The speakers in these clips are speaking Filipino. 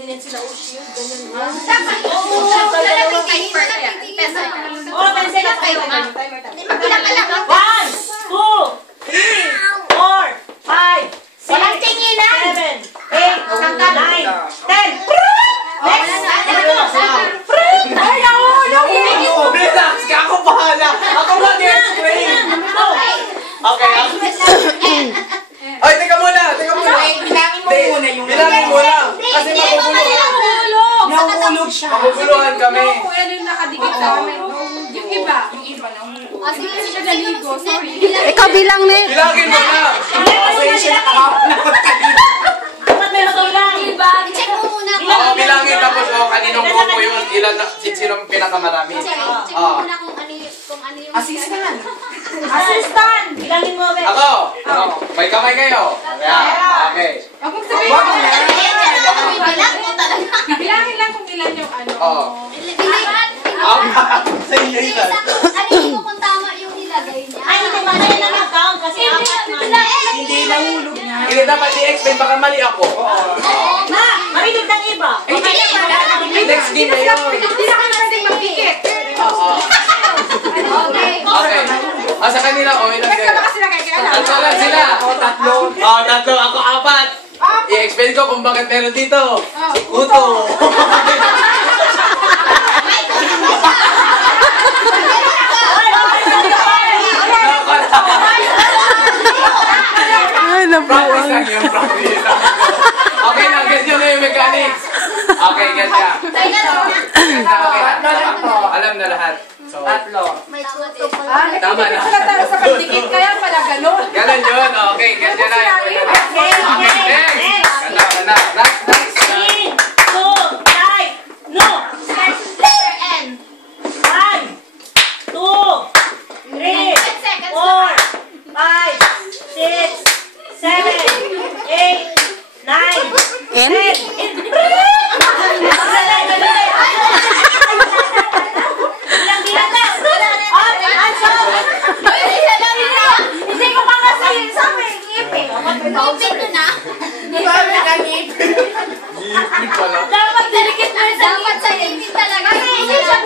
ganyan sila. Oh, shield. Ganyan. Dapat yung lalapit kayo. Oh, 10 seconds kayo. Magbilang ka lang. 1, 2, 3, 4, 5, 6, 7, 8, 9, 10. Next! Ay, nahulog! Relax ka, ako bahala. Ako mag-explain. Okay, ay, teka muna. Bilangin mo muna yung... Bilangin mo lang. Kasi makuguluhan. Nahulog siya. Makuguluhan kami. Kung ano yung nakadikit sa amin. Yung iba. Sige, siya naligo. Sorry. Ikaw bilang, Nick. Bilangin mo lang. Kasi siya nakakapulot ka dito. Dapat may matulang. I-check mo muna. Oo, bilangin tapos kaninong grupo yung ilan, sinong pinakamarami. Check mo muna kung ano yung... Assistant. Assistant. Bilangin mo, Bek. Ako. May kamay kayo. Ayan. Okay. Huwag mong sabihin. Bilang mo talaga. Bilangin lang kung ilan yung ano. Oo. Sa iyo yun. Ano kung tama yung nilagay niya? Ay, hindi ba na yung account? Kasi apat man. Hindi nahulog niya. Hindi dapat i-explain, baka mali ako. Ma, marinig ng iba. Next game na yun. Hindi na kayo pwedeng magpikit. Okay. Sa kanila, ilan Next kayo? na kasi nakikilala. Tatlo lang sila. Tatlo. Tatlo. Ako apat. I-explain ko kung bakit meron dito. Uto. Practice lang yun, practice. Okay lang, get nyo na yung mechanics. Okay, get ya. Alam na lahat. Tatlo. Tama na. Sa pagdikit kaya pala gano'n. Ganon yun. Okay, get nyo na. Okay, next. Next. 3, 2, 5, no. Letter N. 1, 2, 3, 4, 5, 6, 7, 8, 9, 10. Hindi ko pa kasi sabi, ngipin. Ngipin ko na. Ngipin pala. Dapat dinikit mo sa Dapat sa ngipin talaga. Hindi siya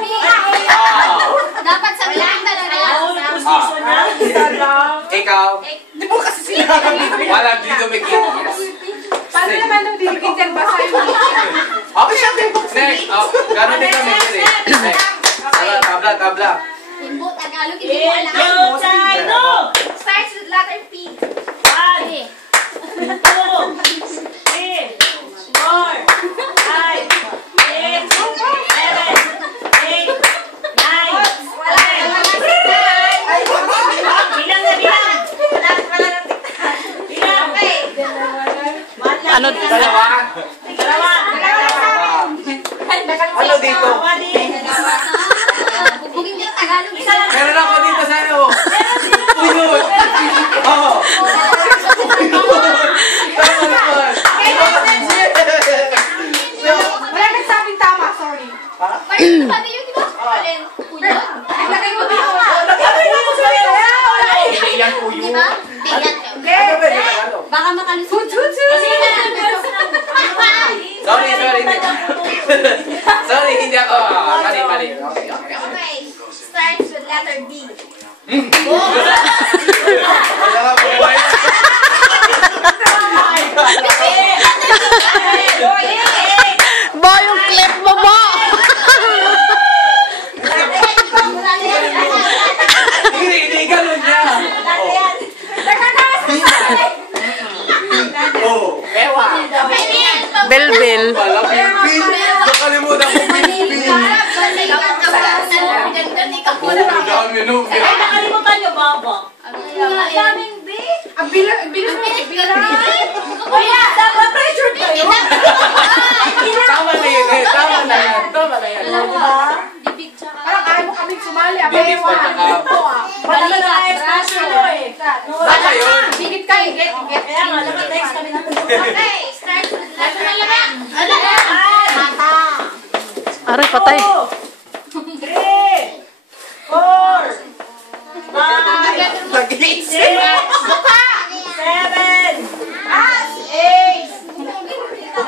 Dapat sa ngipin talaga. Position na. Ikaw. Di mo kasi sila. Wala dito may kinis. Paano naman nung didikit yan ba sa'yo? Okay, syempre. Next. Ganon din kami. Next. Tabla. Himbo, Tagalog, hindi mo alam. No. Starts with letter P. 1, 2, 3, 4, 5, 6, 7, 8, 9, 10. Bilang na bilang. Bilang. Ano? Dalawa. Ano dito? Bubugin din Tagalog. Meron ako dito sa'yo. Tunod. Oo. Tama naman. Wala nagsabing tama, sorry. Pati yun, di ba? Alin? Ulo? Naglagay mo dito. Hindi yan uyo. Di ba? Bigat ka. Ano ba yung Tagalog? Baka makalusot. Sorry. Sorry, hindi ako. Mali. Okay. Okay. Starts with letter B. Bo, yung clip mo, Bo! Hindi ganun niya. Oh, ewa. Belbel. Wala, Pilpil. Nakalimutan ko, Pilpil. Dami, no? Ay, nakalimutan niyo ba ako? Ang daming B. Ang bilang mo. Kuya, dapat pressure kayo. Tama na yun eh. Tama na yan. Bibig tsaka. Parang ayaw mo kaming sumali. Bibig pa tsaka. Wala na na-expression nyo eh. Tama yun. Higit ka, higit. Kaya nga, dapat next kami na. Okay. Starts with letter N. Aray, patay. 3, 4, 5, 6, 7, 8, 9, 10.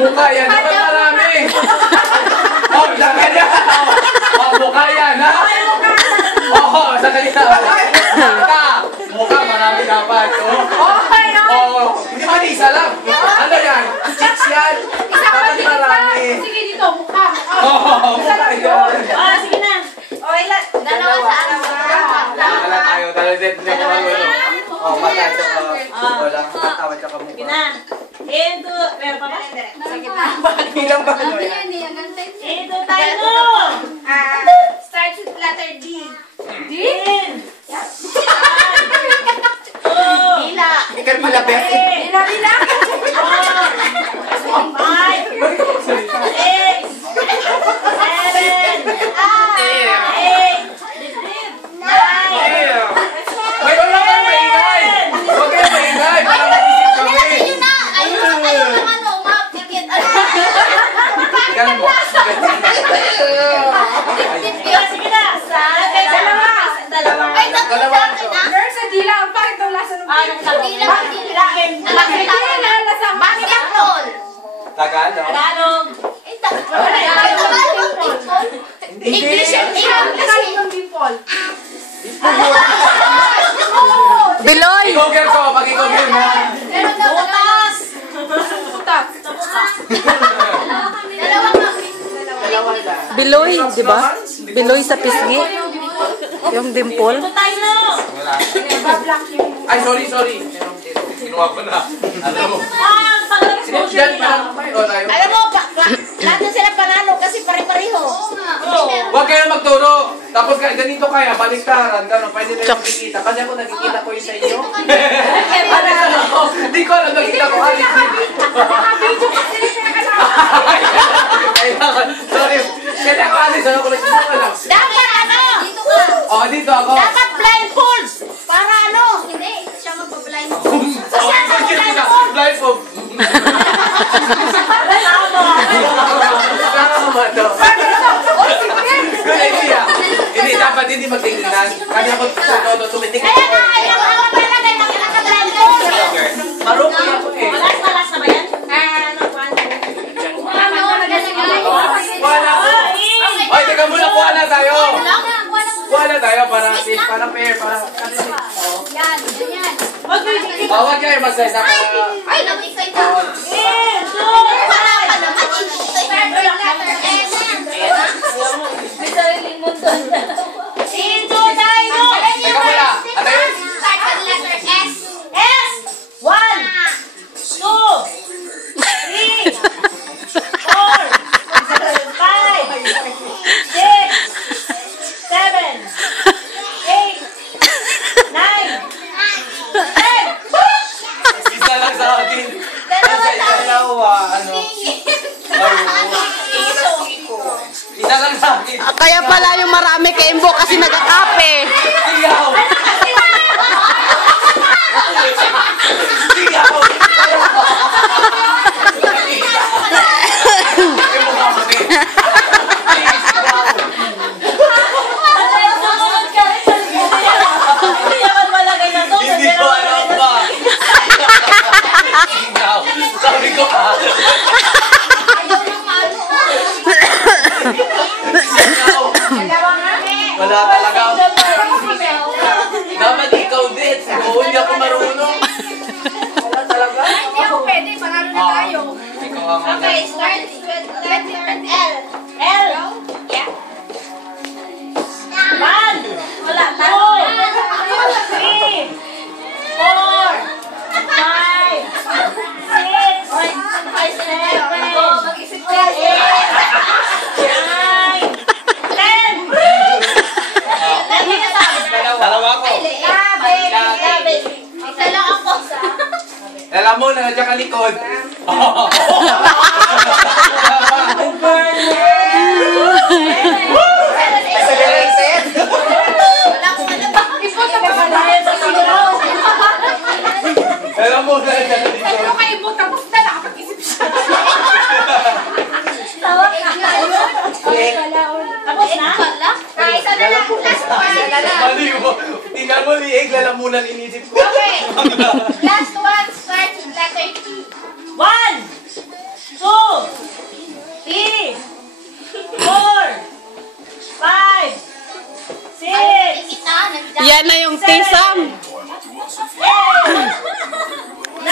Mukha yan. Dapat marami. Oh, laki niya. Oh, mukha yan, ha? Oo, sa kanila. Mukha, marami dapat. Okay, no? Oo. Hindi ba isa lang? Ano yan? Chicks yan. Dapat marami. Sige dito, mukha. Oo, mukha yan. Sige na. O, ilan? Dalawa sa ano. Wala tayo. Dalawa. Oh, mata at saka wala. Matawa at saka mukha. Sige na. Into, meron pa ba? Bilang ba ano yan? Into tayo. Starts with letter D. D? Dila. Ikaw malapit. Dila, dila. 'May wala kang maingay! Huwag kayong maingay! Para mag-isip kami! Ganun mo. Dalawa. Girls, sa dila. Ang pangit daw lasa ng Bakit dila, lasa ng Tagalog. Tagalog. English. Tagalog ng dimple. Biloy! I-google ko. Pag-i-google mo. Butas. Putak. Biloy, di ba? Biloy sa pisngi. Yung dimple. Ito tayo. Bablock yung... Ay, sorry. Meron dito. Kinuha ko na. Alam mo. Pag Diyan, parang tayo. Alam mo, lahat na sila panalo kasi pare-pareho. Huwag kayo magturo. Tapos ganito kaya, baliktaran. Gano'n, pwede na yung nakikita. Kasi ako nakikita ko yun sa inyo. Alis ako. Hindi ko alam nakikita ko. Alis. Naka-video kasi Sorry. Kaya ako alis. Ano ko nakikita ko lang. Dapat ano? Oh, dito ako. Dapat blindfold. Para ano? Hindi, siya magpa-blind. Blindfold. Tama to. Good idea. Hindi, dapat hindi magtinginan. Kasi ako tumitingin Kaya ako. nga, ayaw ako talaga yung naka-blindfold. Marunong ako eh. Malas na ba yan? Ano, Wala ko. Oy, teka muna, kuha na tayo. Kuha na tayo para safe, para fair, para... Yan, yan. Huwag kayo masaya para... Ay, nag-excite ako. Wala ka naman. Start with letter S. May sariling mundo. Sino tayo? Teka muna. Ano yun? Start with letter S. S. 1, 2, 3, 4, 5, 6, 7, 8, 9, 10. Isa lang sa akin. Dalawa, ano? Isa lang sa akin. Kaya pala yung marami kay Imbo kasi nagkakape. Sigaw! Sigaw! Yung mukha mo, eh. Hindi ko alam pa. Sigaw. Sabi ko pa. Sigaw. Wala talaga. Dapat ikaw din. Oo, hindi ako marunong. Wala talaga. Hindi ako pwede, panalo na tayo. Ikaw ang Okay, start with letter L. L. Yeah. 1, wala, 2, 3, 4, 5, 6, 7, 8, 9, 10. Dalawa ko. Isa lang ako. Alam mo na, nandiyan ka likod. Wala akong alam. Alam mo na, nandiyan ka likod. Pero kay Imbo, tapos na nakapag-isip siya. Tapos na? Isa na lang. Last one. Mali mo. Tingnan mo, liig, lalamunan inisip ko. Okay. Last one starts with letter T. 1, 2, Ayan na yung tisam. 9, 10.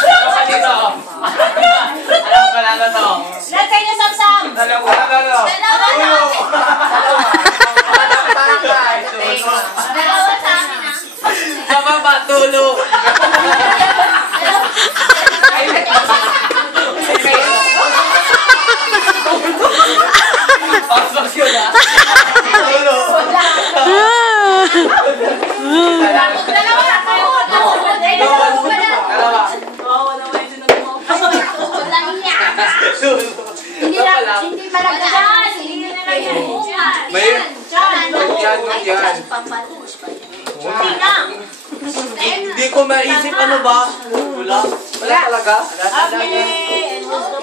Ano ka dito? Alam ko na to. Lahat kayo na samsam. Alam ko na to. Dalawa sa akin ah. Sa baba, tulog. Pasok yun ah. Tulog. Dalawa na kayo. Dalawa. Walang niya. Hindi malagyan. Hindi na lang yung bunga. May yan. Hindi ko maisip ano ba? Wala talaga. Happy and